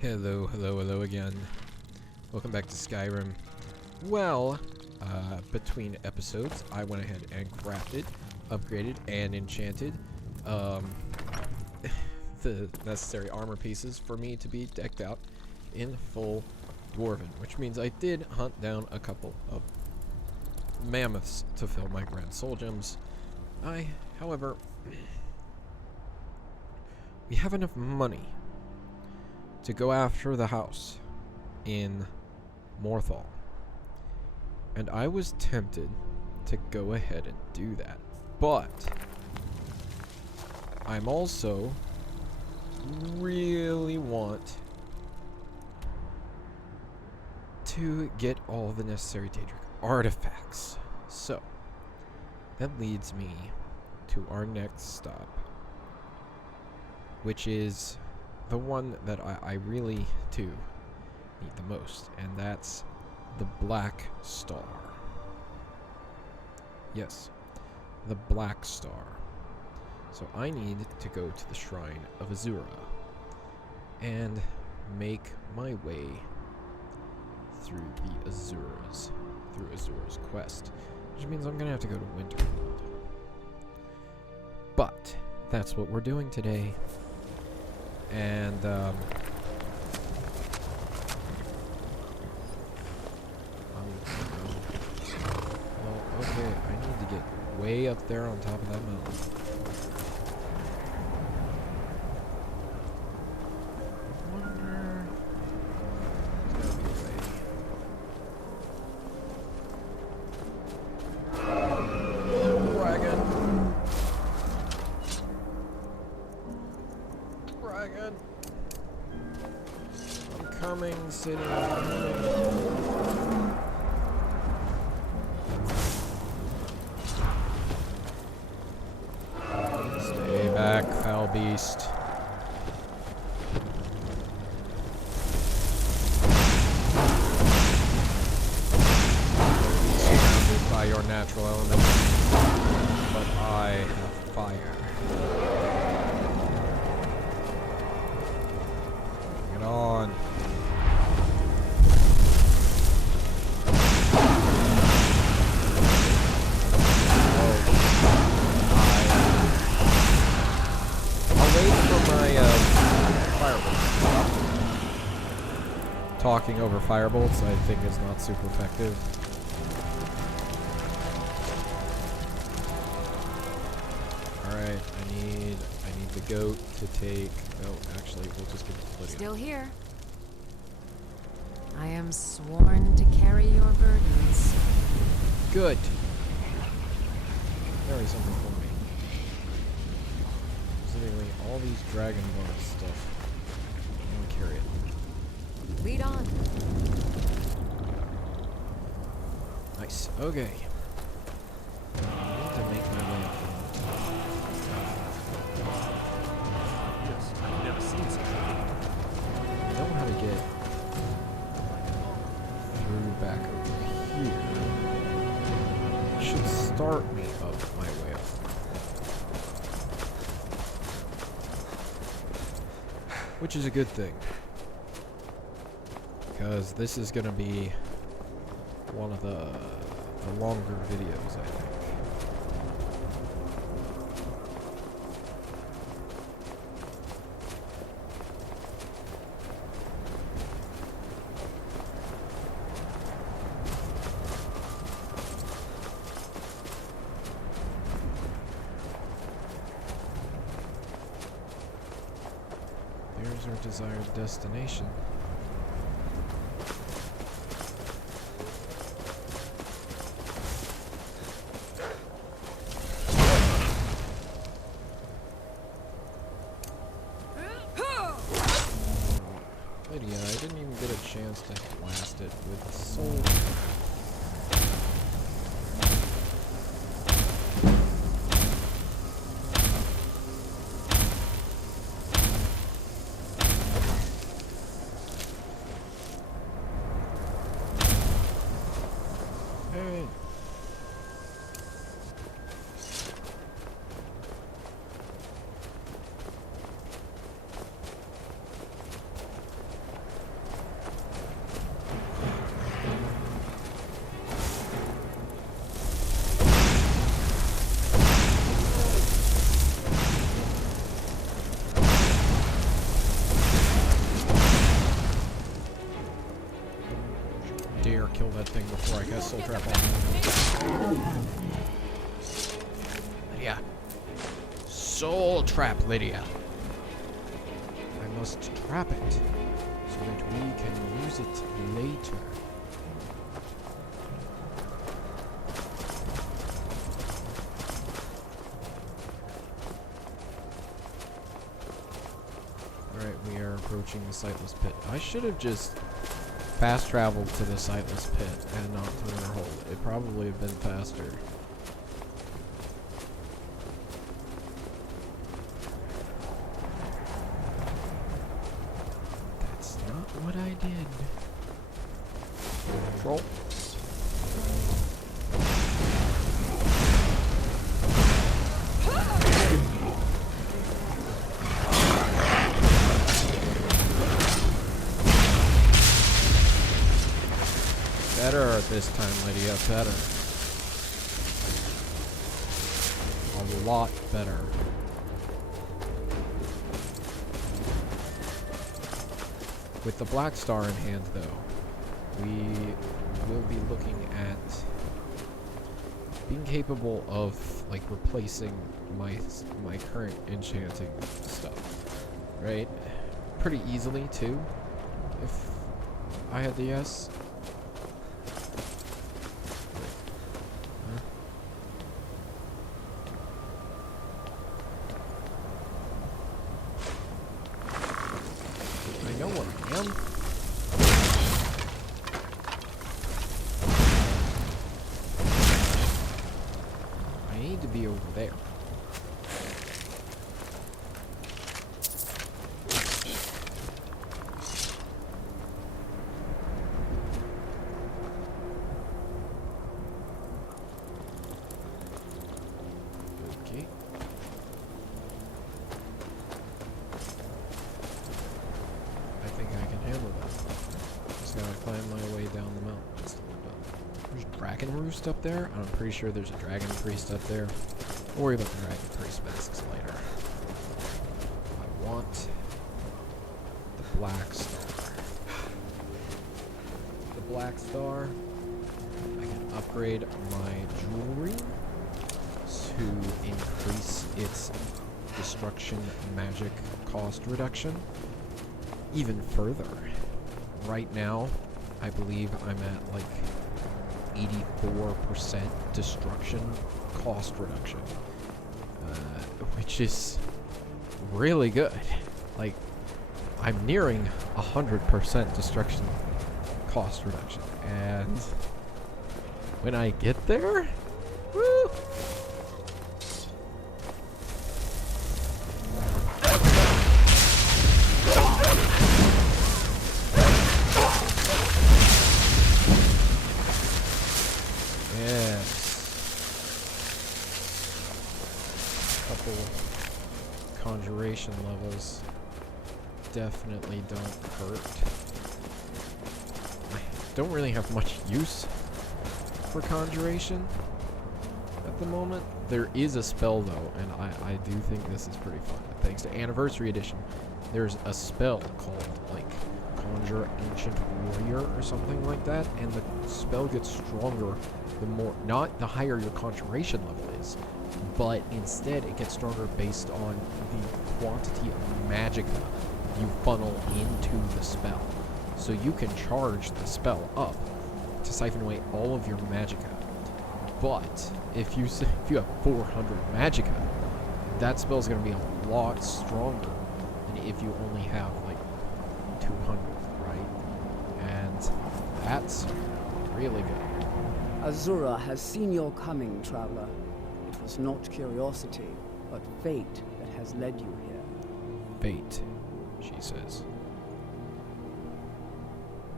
Hello again. Welcome back to Skyrim. Well, between episodes, I went ahead and crafted, upgraded, and enchanted the necessary armor pieces for me to be decked out in full Dwarven, which means I did hunt down a couple of mammoths to fill my Grand Soul Gems. However, we have enough money to go after the house in Morthal. And I was tempted to go ahead and do that. But I'm also really want to get all the necessary Daedric artifacts. So that leads me to our next stop, which is the one that I really do need the most, and that's the Black Star. Yes, the Black Star. So I need to go to the Shrine of Azura and make my way through the Azuras, through Azura's quest, which means I'm gonna have to go to Winterhold. But that's what we're doing today. And well, okay, I need to get way up there on top of that mountain. I wonder, there's gotta be a way. Dragon! I'm coming, city. Stay back, foul beast. Surrounded by your natural element, but I have fire. Bring it on. Talking over firebolts, I think, is not super effective. Alright, I need the goat to take. Oh, actually, we'll just give it to Lydia. Still here. I am sworn to carry your burdens. Good. Carry something for me. Specifically, all these dragon bone stuff. I'm gonna carry it. Lead on. Nice. Okay. I need to make my way up. Yes, I've never seen such a I know how to get through back over here. It should start me up my way up. Which is a good thing. Because this is going to be one of the longer videos, I think. There's our desired destination. Lydia, I didn't even get a chance to blast it with the soul. Hey. kill that thing before I cast Soul Trap on it. Lydia. Soul Trap, Lydia. I must trap it so that we can use it later. Alright, we are approaching the Sightless Pit. I should have just fast traveled to the Sightless Pit and not to Winterhold. It probably have been faster. That's not what I did. Troll. Better this time, Lydia. Better. A lot better. With the Black Star in hand, though, we will be looking at being capable of, like, replacing my current enchanting stuff, right? Pretty easily, too, if I had the yes. I know what I am. I need to be over there. Okay. I think I can handle that. Just gotta climb my way down the mountain. Just a little bit. There's a dragon roost up there. I'm pretty sure there's a dragon priest up there. We'll worry about the dragon priest masks later. I want the Black Star. The Black Star. I can upgrade my jewelry to increase its destruction magic cost reduction even further. Right now, I believe I'm at like 84% destruction cost reduction, which is really good. Like, I'm nearing 100% destruction cost reduction, and when I get there, woo! Conjuration levels definitely don't hurt. I don't really have much use for conjuration at the moment. There is a spell though, and I do think this is pretty fun. Thanks to Anniversary Edition, there's a spell called like Conjure Ancient Warrior or something like that, and the spell gets stronger the more, not the higher your conjuration level is, but instead it gets stronger based on the quantity of magicka you funnel into the spell. So you can charge the spell up to siphon away all of your magicka. But if you have 400 magicka, that spell is going to be a lot stronger than if you only have like 200, right? And that's really good. Azura has seen your coming, traveler. It was not curiosity, but fate that has led you here. Fate, she says.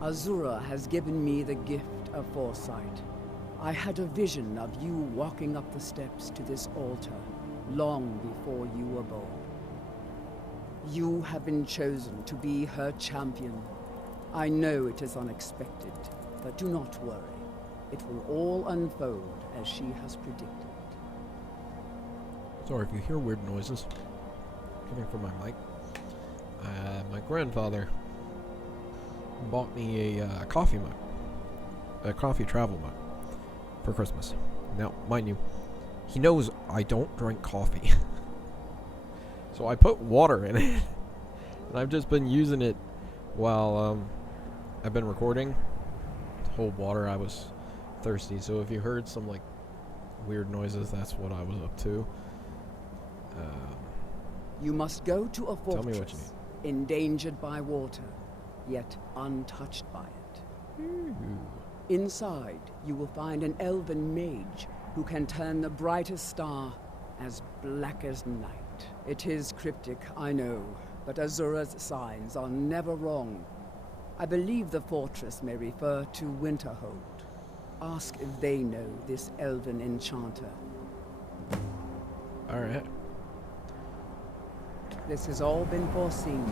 Azura has given me the gift of foresight. I had a vision of you walking up the steps to this altar long before you were born. You have been chosen to be her champion. I know it is unexpected, but do not worry. It will all unfold as she has predicted. Sorry if you hear weird noises coming from my mic. My grandfather bought me a coffee mug coffee travel mug for Christmas. Now, mind you, he knows I don't drink coffee. So I put water in it. And I've just been using it while I've been recording. To hold water, I was thirsty. So if you heard some like weird noises, that's what I was up to. You must go to a Tell me what you fortress, endangered by water, yet untouched by it. Ooh. Inside, you will find an elven mage who can turn the brightest star as black as night. It is cryptic, I know, but Azura's signs are never wrong. I believe the fortress may refer to Winterhold. Ask if they know this elven enchanter. Alright. This has all been foreseen,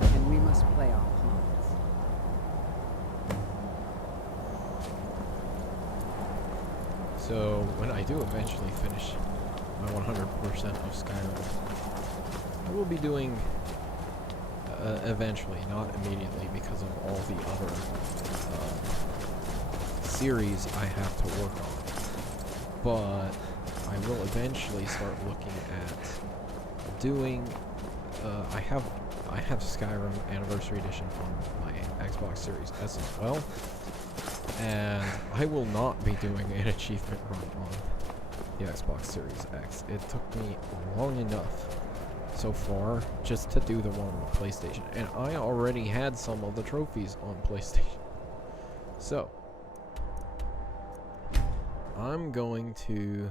and we must play our parts. So when I do eventually finish my 100% of Skyrim, I will be doing eventually, not immediately, because of all the other series I have to work on. But I will eventually start looking at doing. I have Skyrim Anniversary Edition on my Xbox Series S as well, and I will not be doing an achievement run on the Xbox Series X. It took me long enough so far just to do the one on the PlayStation, and I already had some of the trophies on PlayStation. So I'm going to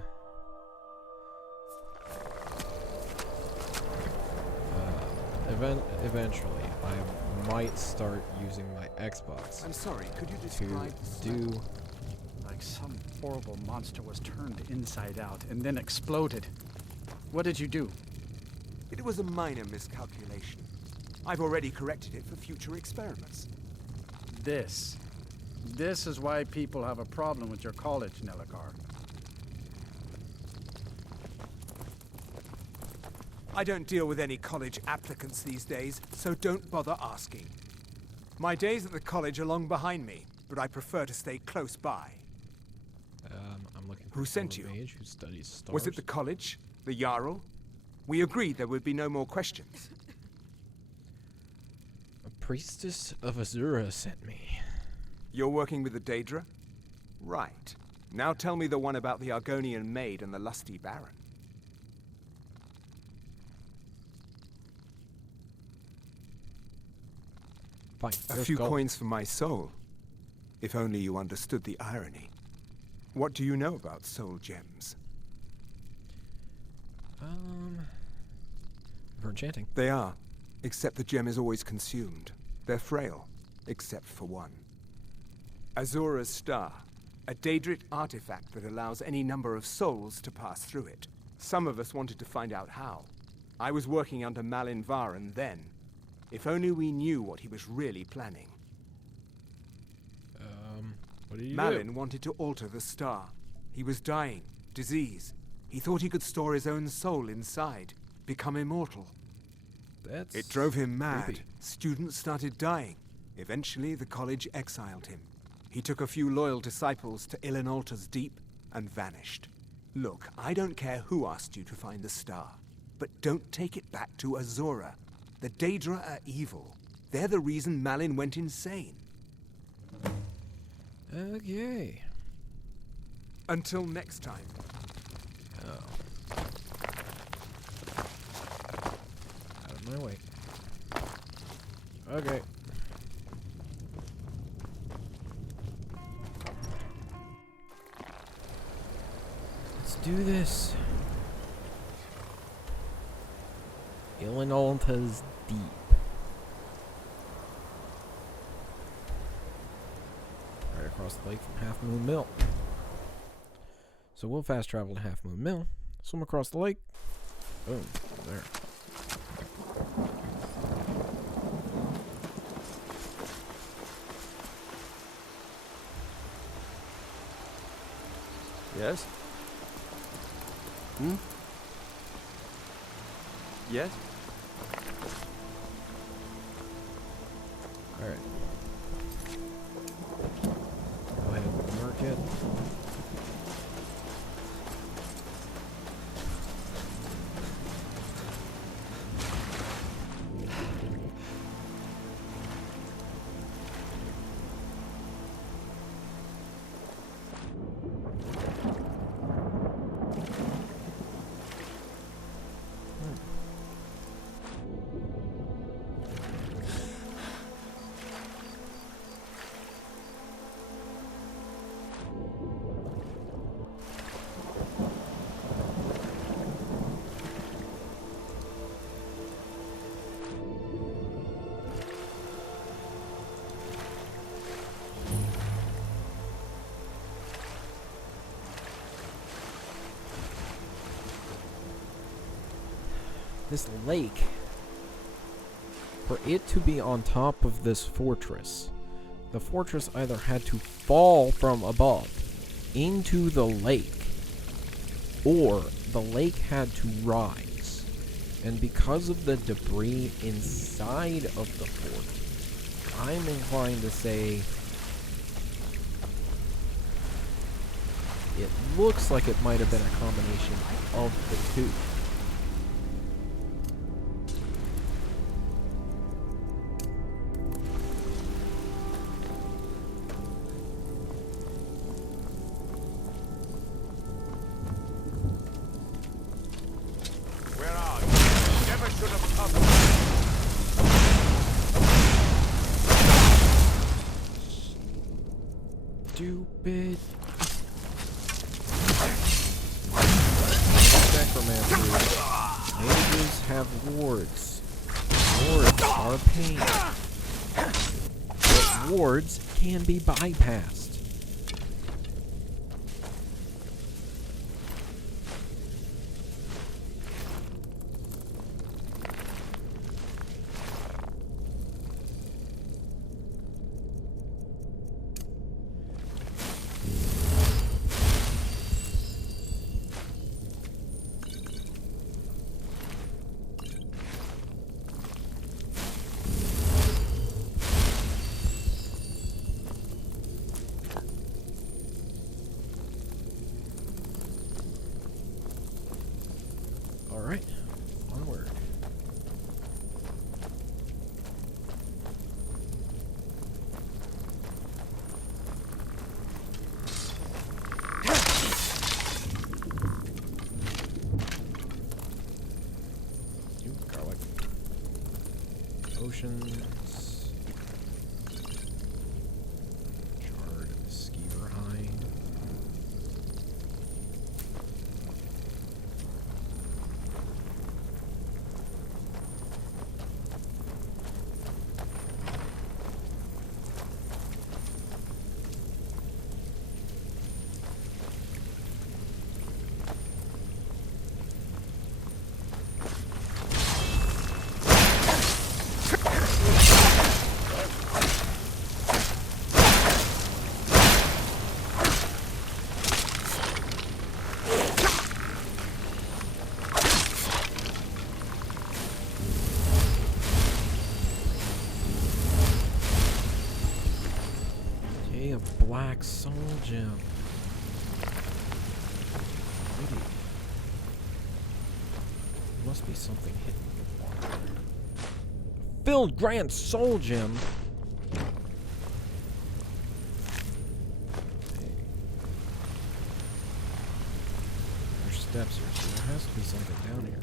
eventually I might start using my Xbox I'm sorry, could you to describe do. like some horrible monster was turned inside out and then exploded? What did you do? It was a minor miscalculation. I've already corrected it for future experiments. This is why people have a problem with your college, Nelagar. I don't deal with any college applicants these days, so don't bother asking. My days at the college are long behind me, but I prefer to stay close by. I'm looking for Who a sent fellow you? mage who studies stars. Was it the college? The Jarl? We agreed there would be no more questions. A priestess of Azura sent me. You're working with the Daedra? Right. Now tell me the one about the Argonian maid and the lusty baron. Fine. A let's few go. coins for my soul. If only you understood the irony. What do you know about soul gems? For enchanting. They are, except the gem is always consumed. They're frail, except for one. Azura's Star, a Daedric artifact that allows any number of souls to pass through it. Some of us wanted to find out how. I was working under Malin Varen then. If only we knew what he was really planning. What did you Malin do? wanted to alter the star. He was dying, disease. He thought he could store his own soul inside, become immortal. That's It drove him mad. creepy. Students started dying. Eventually, the college exiled him. He took a few loyal disciples to Illinalta's Deep and vanished. Look, I don't care who asked you to find the star, but don't take it back to Azura. The Daedra are evil. They're the reason Malin went insane. Okay. Until next time. Oh. Out of my way. Okay. Let's do this. Illinalta's Deep. Right across the lake from Half Moon Mill. So we'll fast travel to Half Moon Mill, swim across the lake. Boom. There. Yes? Hmm? Yes? Alright. Go ahead. this lake, for it to be on top of this fortress, the fortress either had to fall from above into the lake, or the lake had to rise. And because of the debris inside of the fort, I'm inclined to say it looks like it might have been a combination of the two. Where are you? Never should have come. Stupid. Necromancy. Mages have wards. Wards are pain. But wards can be bypassed. Alright, onward. Ooh, garlic. Potions. Charred skeever hide. A black soul gem. Pretty. Must be something hidden in the water. Filled grand soul gem. Hey. There's steps here, so there has to be something down here.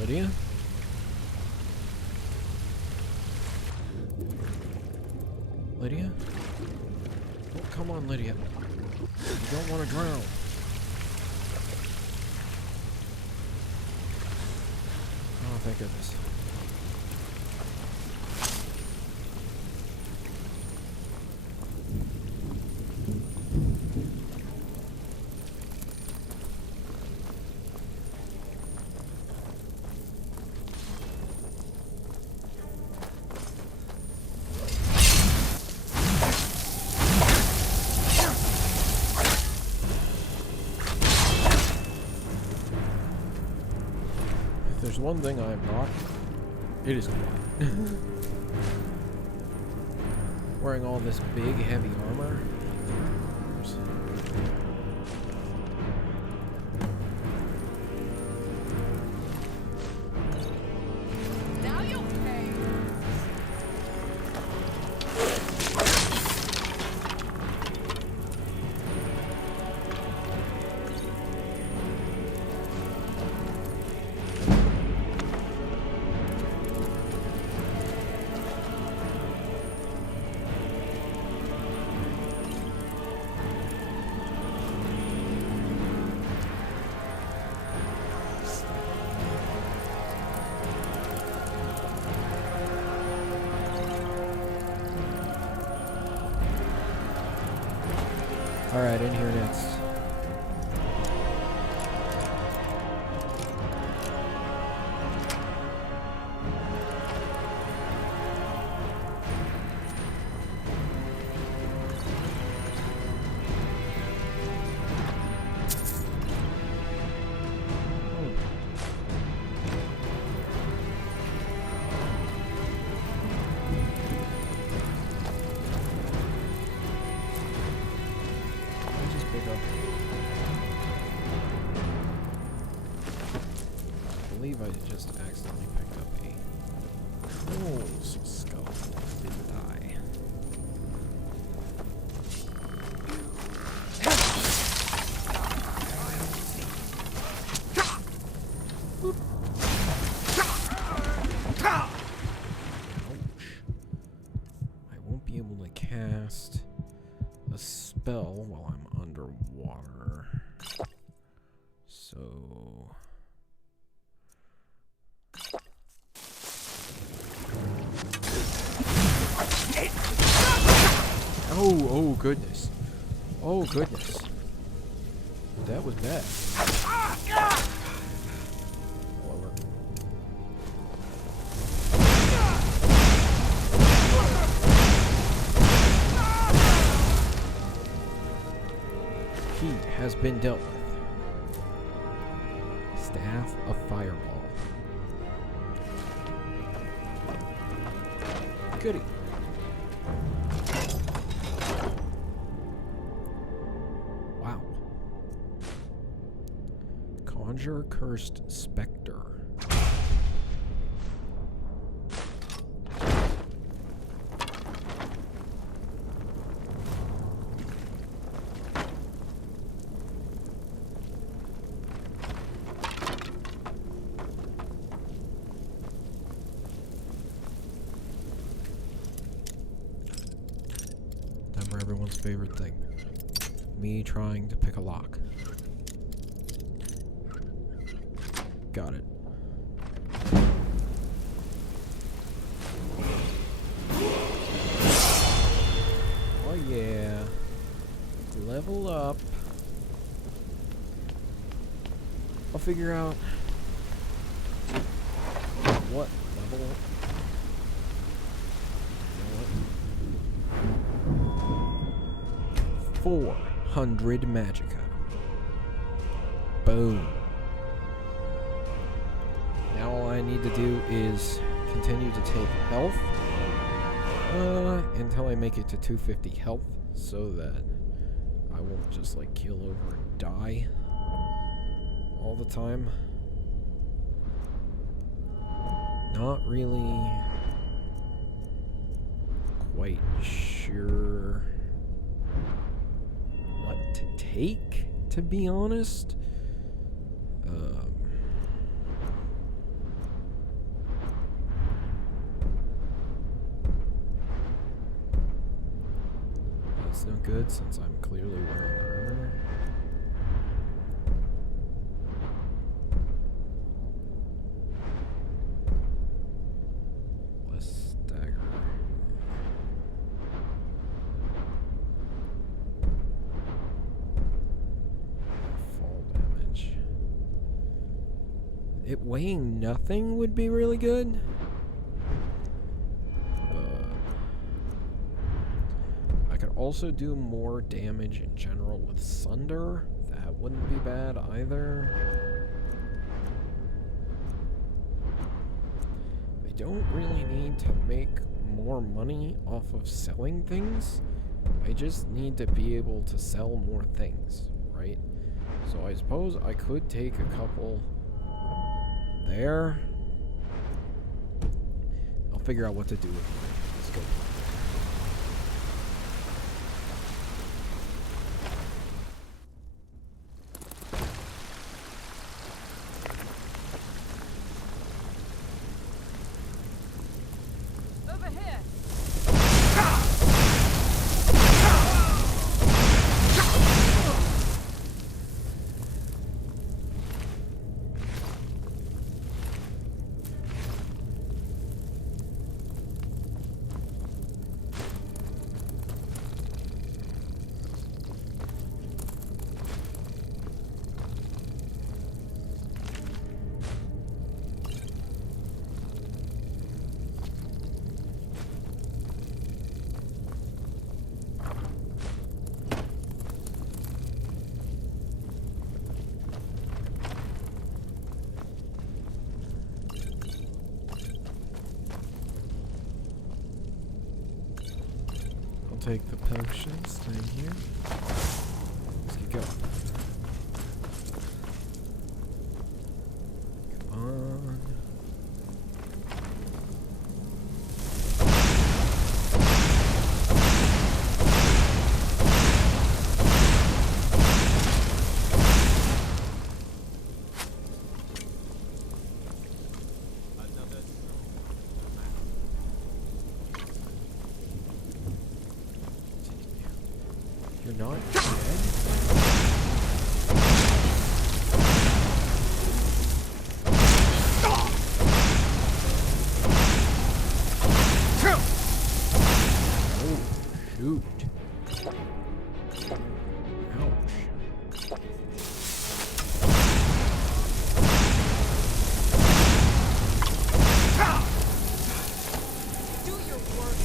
Lydia? Lydia? Oh, come on, Lydia. You don't want to drown. Oh, thank goodness. There's one thing I am not. It is quiet. wearing all this big, heavy armor. Now you'll pay. Alright, in here next. I believe I just accidentally picked up a troll's skull, didn't I? Ouch. I won't be able to cast a spell while I'm underwater. So... Oh goodness. Oh goodness. That was bad. Lower. He has been dealt with. Staff of Fireball. Goody. Wow. Conjure Cursed Spectre. Never everyone's favorite thing. Me trying to pick a lock. Got it. Oh yeah. Level up. I'll figure out what level. You know what? 400 Magicka. Boom. Now all I need to do is continue to take health until I make it to 250 health, so that I won't just like keel over and die all the time. Not really quite sure what to take, to be honest. That's no good since I'm clearly wearing armor. Less stagger. Fall damage. It weighing nothing would be really good. Also do more damage in general with Sunder. That wouldn't be bad either. I don't really need to make more money off of selling things. I just need to be able to sell more things, right? So I suppose I could take a couple there. I'll figure out what to do with mine. Let's go. Over here. Take the potions, stay here. Let's get going. Come on. You're not dead? Oh, shoot. Ouch. Do your work.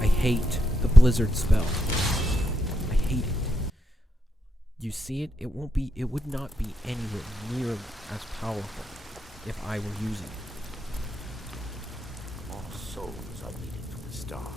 I hate the blizzard spell. I hate it. You see it? It would not be anywhere near as powerful if I were using it. More souls are needed for the star.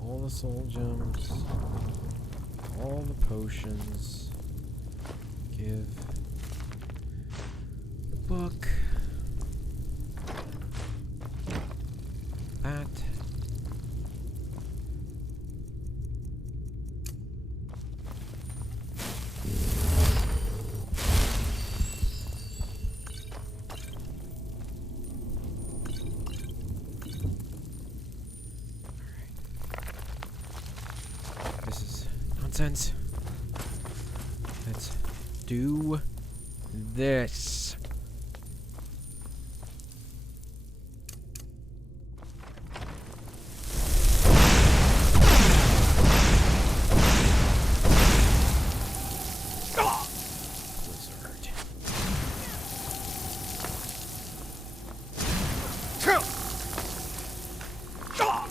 All the soul gems, all the potions, give the book, that, this is nonsense. Let's do this. Blizzard. Die.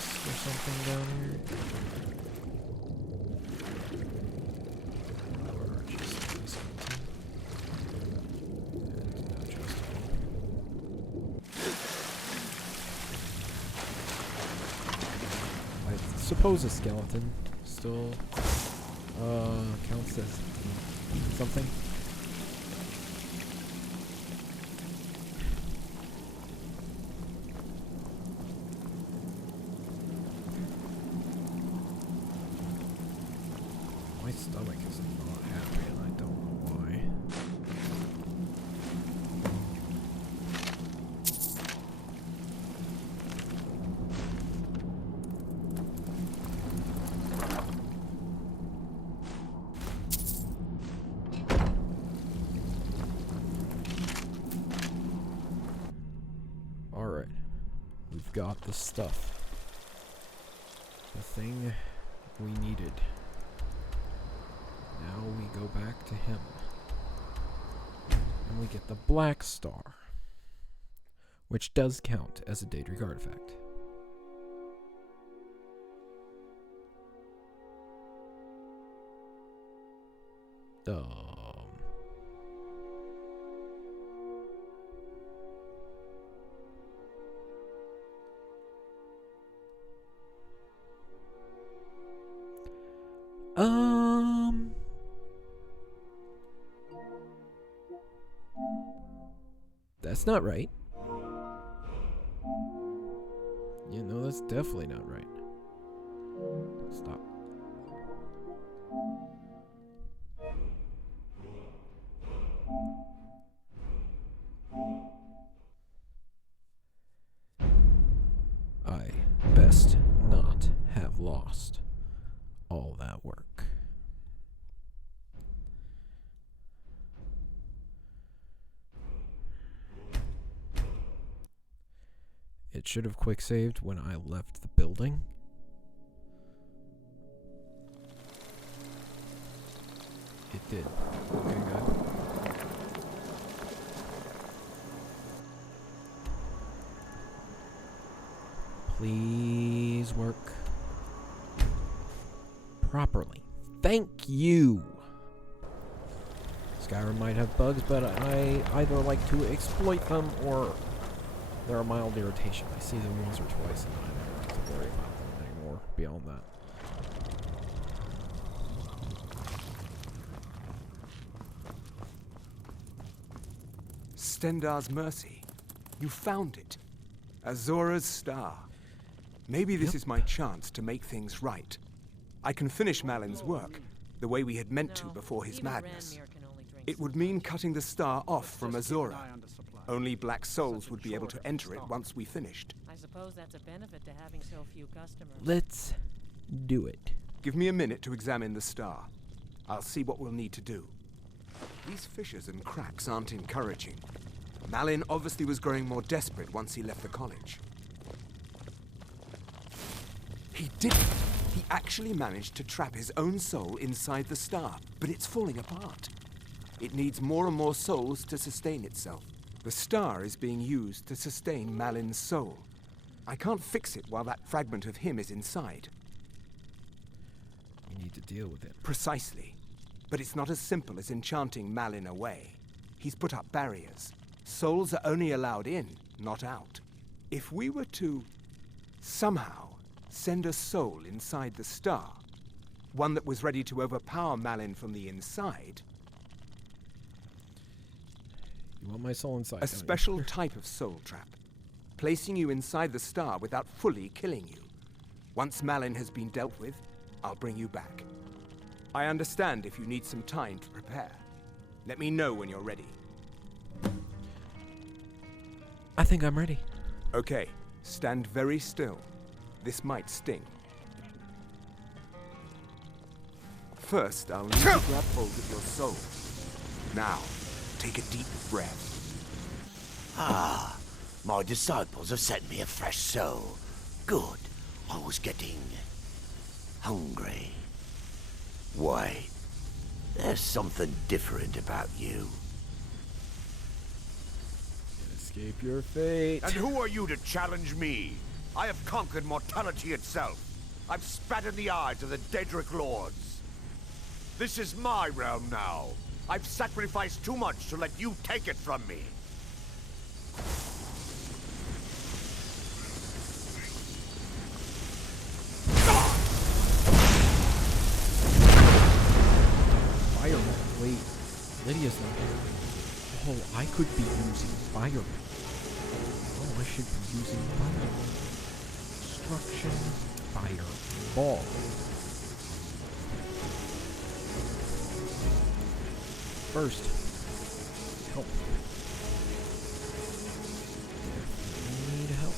chest or something down here? Or just this empty? And no chest at all. I suppose a skeleton still counts as something. My stomach is not happy and I don't know why. Alright. We've got the stuff. The thing we needed. Now we go back to him. And we get the Black Star. Which does count as a Daedric artifact. That's not right. Yeah, no, that's definitely not right. Stop. I best not have lost all that work. It should have quick saved when I left the building. It did. Okay, good. Please work properly. Thank you! Skyrim might have bugs, but I either like to exploit them or they're a mild irritation. I see them once or twice and I don't have to worry about them anymore beyond that. Stendarr's Mercy. You found it. Azora's Star. Maybe this is my chance to make things right. I can finish Malin's work, the way we had meant to before his madness. It would mean cutting the star off from Azora. Only Black Souls would be able to enter it once we finished. I suppose that's a benefit to having so few customers. Let's do it. Give me a minute to examine the star. I'll see what we'll need to do. These fissures and cracks aren't encouraging. Malin obviously was growing more desperate once he left the college. He did it! He actually managed to trap his own soul inside the star, but it's falling apart. It needs more and more souls to sustain itself. The star is being used to sustain Malin's soul. I can't fix it while that fragment of him is inside. We need to deal with it. Precisely. But it's not as simple as enchanting Malin away. He's put up barriers. Souls are only allowed in, not out. If we were to somehow send a soul inside the star, one that was ready to overpower Malin from the inside, You want my soul inside, a special type of soul trap, placing you inside the star without fully killing you. Once Malin has been dealt with, I'll bring you back. I understand if you need some time to prepare. Let me know when you're ready. I think I'm ready. Okay, stand very still. This might sting. First, I'll need to grab hold of your soul. Now, take a deep breath. Ah, my disciples have sent me a fresh soul. Good. I was getting hungry. Wait, there's something different about you. Escape your fate. And who are you to challenge me? I have conquered mortality itself. I've spat in the eyes of the Daedric Lords. This is my realm now. I've sacrificed too much to let you take it from me. Fireman. Wait, Lydia's not here. Oh, I could be using fireman. Oh, I should be using fireman. Destruction, fireball. First, help. Definitely need help.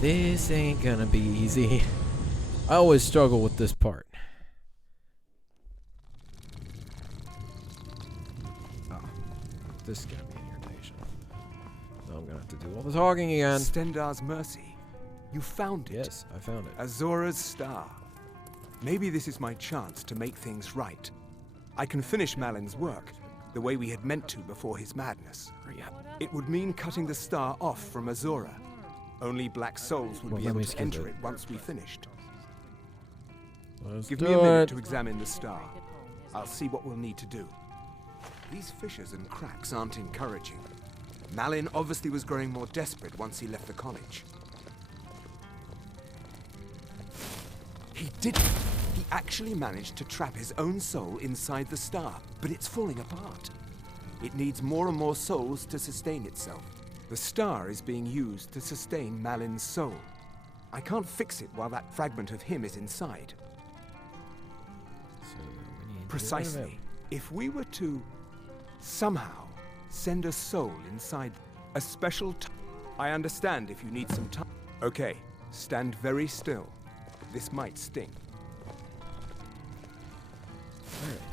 This ain't gonna be easy. I always struggle with this part. Ah, this is gonna be an irritation. So I'm gonna have to do all the talking again. Stendarr's mercy. You found it. Yes, I found it. Azora's star. Maybe this is my chance to make things right. I can finish Malin's work, the way we had meant to before his madness. Hurry up. It would mean cutting the star off from Azora. Only black souls would Well, be let able me to skip enter it. it once we finished. Let's Give do me a minute it. to examine the star. I'll see what we'll need to do. These fissures and cracks aren't encouraging. Malin obviously was growing more desperate once he left the college. He didn't. He actually managed to trap his own soul inside the star, but it's falling apart. It needs more and more souls to sustain itself. The star is being used to sustain Malin's soul. I can't fix it while that fragment of him is inside. So we need to Precisely. If we were to somehow send a soul inside a special I understand if you need some time. Okay, stand very still. This might sting.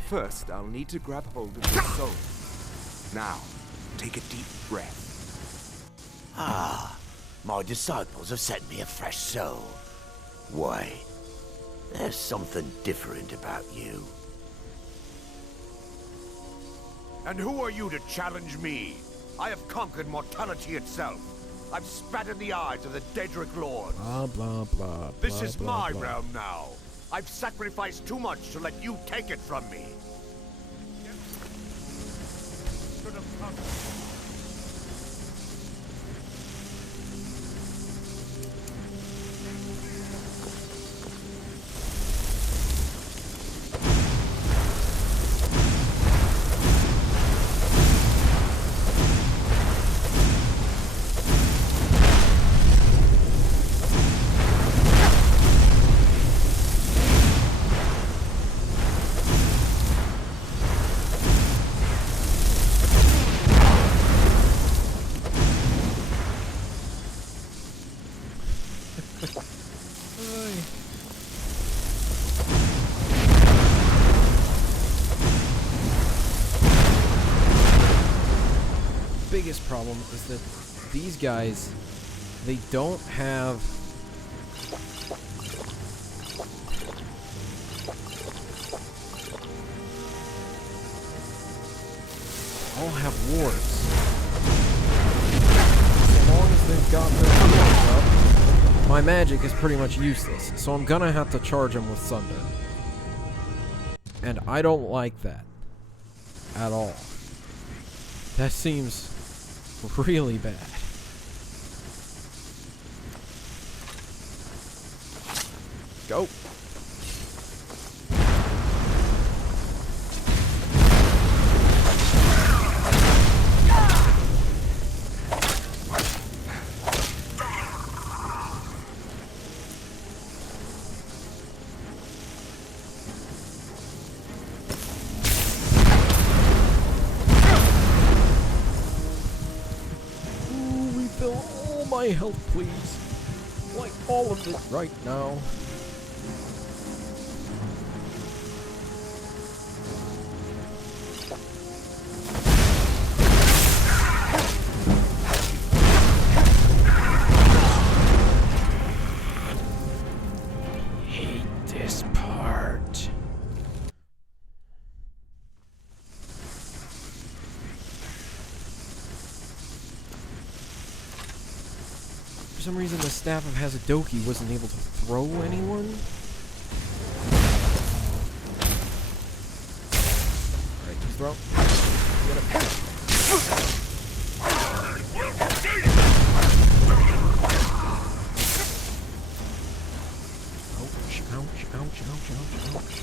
First, I'll need to grab hold of the soul. Now, take a deep breath. Ah, my disciples have sent me a fresh soul. Why, there's something different about you. And who are you to challenge me? I have conquered mortality itself. I've spat in the eyes of the Daedric Lords. Blah, blah, blah. This blah, is blah, my blah. realm now. I've sacrificed too much to let you take it from me. Should have come. Biggest problem is that these guys, they don't have all have wards. So long as they've got their wards up, my magic is pretty much useless. So I'm gonna have to charge them with Thunder. And I don't like that at all. That seems really bad. Go. My health, please. Like all of it right now. this part. For some reason, the staff of Hazadoki wasn't able to throw anyone. Alright, you throw. Get him. Ouch, ouch, ouch, ouch.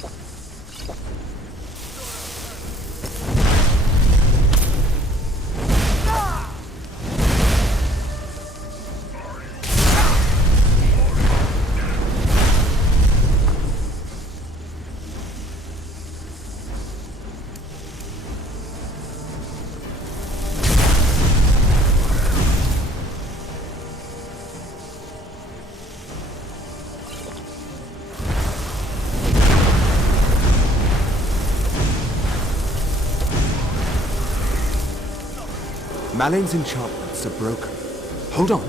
Malin's enchantments are broken. Hold on.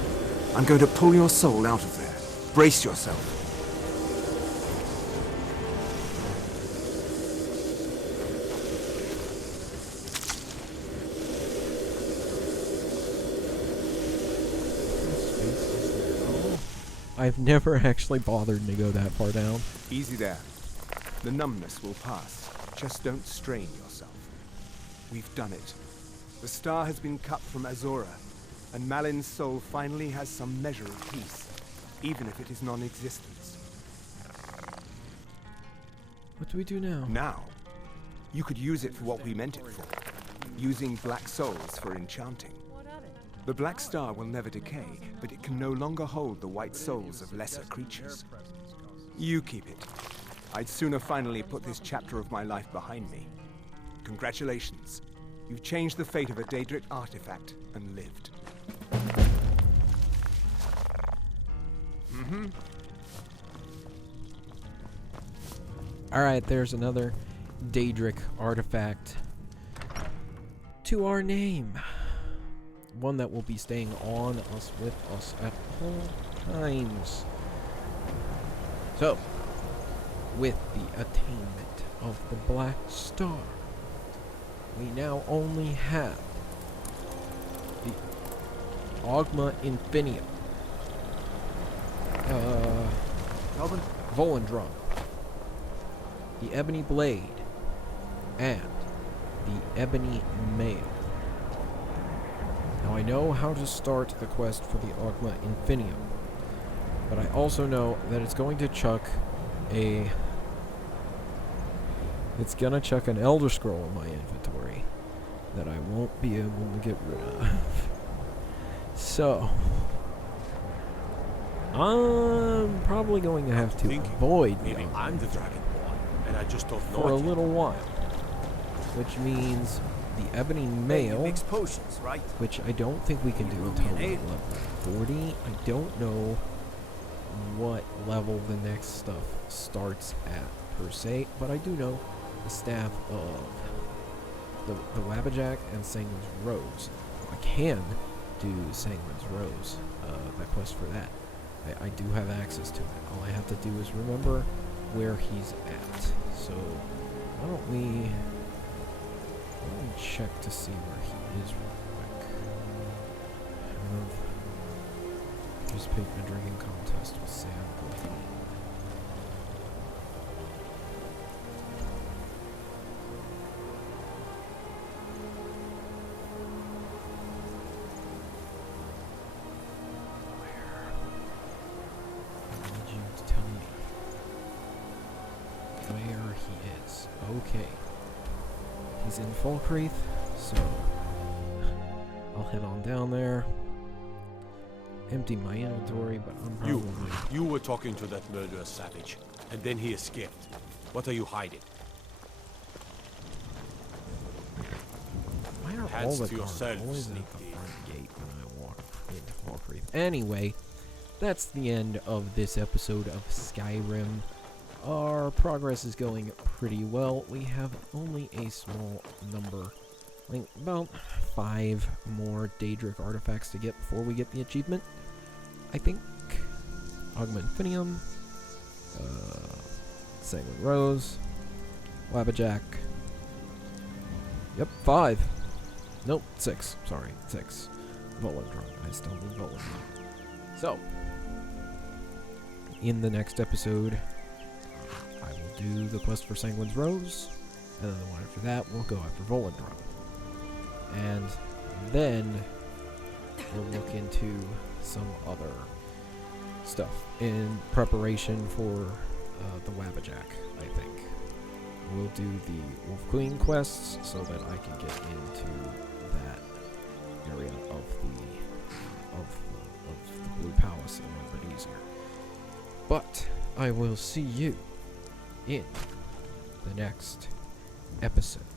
I'm going to pull your soul out of there. Brace yourself. I've never actually bothered to go that far down. Easy there. The numbness will pass. Just don't strain yourself. We've done it. The star has been cut from Azora, and Malin's soul finally has some measure of peace, even if it is non-existent. What do we do now? Now, you could use it for what we meant it for, using black souls for enchanting. The black star will never decay, but it can no longer hold the white souls of lesser creatures. You keep it. I'd sooner finally put this chapter of my life behind me. Congratulations. You've changed the fate of a Daedric artifact and lived. Alright, there's another Daedric artifact to our name. One that will be staying on us, with us at all times. So, with the attainment of the Black Star, we now only have the Ogma Infinium, Volendrum, the Ebony Blade, and the Ebony Mail. Now I know how to start the quest for the Ogma Infinium, but I also know that it's going to chuck an Elder Scroll in my inventory that I won't be able to get rid of. So, I'm probably going to have to avoid the Maybe I'm the Dragonborn, and I just don't know for a it yet. little while, which means the Ebony Mail, Makes potions, right? which I don't think we can do until level 40. I don't know what level the next stuff starts at per se, but I do know the staff of the Wabbajack and Sanguine's Rose. I can do Sanguine's Rose, the quest for that. I do have access to it. All I have to do is remember where he's at. So why don't we check to see where he is real quick. Participate in a drinking contest with Sam Goldie. I need you to tell me where he is. Okay. He's in Falkreath, so I'll head on down there. Empty my inventory, but I'm probably... You were talking to that murderous savage, and then he escaped. What are you hiding? Why are Hands all the to guards yourself, always at sneak the thief. front gate when I walk into Falkreath? Anyway, that's the end of this episode of Skyrim. Our progress is going pretty well. We have only a small number, like about 5 more Daedric artifacts to get before we get the achievement. I think Ogma Infinium, Sanguine Rose. Wabbajack. Yep, 5. Nope, 6. Sorry, 6. Volendron. I still need Volendron. So, in the next episode, I will do the quest for Sanguine's Rose, and then the one after that, we'll go after Volendron. And then we'll look into some other stuff in preparation for the Wabbajack, I think. We'll do the Wolf Queen quests so that I can get into that area of the Blue Palace a little bit easier. But I will see you in the next episode.